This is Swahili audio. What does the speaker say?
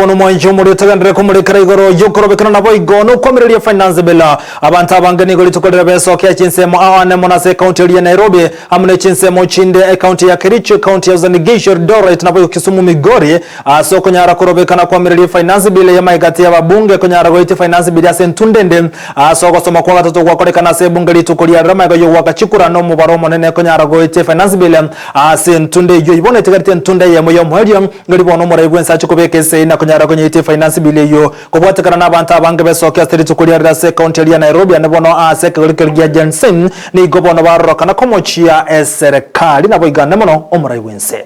Bono mwanjo muri tagandire ko muri karigoro yokorobekana nabo igono komereria finance bela abantu abangani goli tukolera beso kya chinsemo awane monase county ya Nairobi amune chinsemo chinde county ya Kericho county ya Uasin Doret nabo Kisumu Migori so konyara korobekana komereria finance bela ya maigati ya babunge konyara goite finance bela ya Sentundende so gosoma kwa gatatu kwa kolekana se bunge litukolia rama yo wakachikura no mubaro monene konyara goite finance bela Sentunde yo ibone tegarite Ntunde ya moyo mwerio ngari bono muri gwensa chikobekese na konyara kwenye ite finance bile yo kubwatekana n'abantu abange besoke state tukulia se county ya Nairobi anabono ase kagirya Jensen ni gobono barokana komochia serikali nabo igane mono omurai wense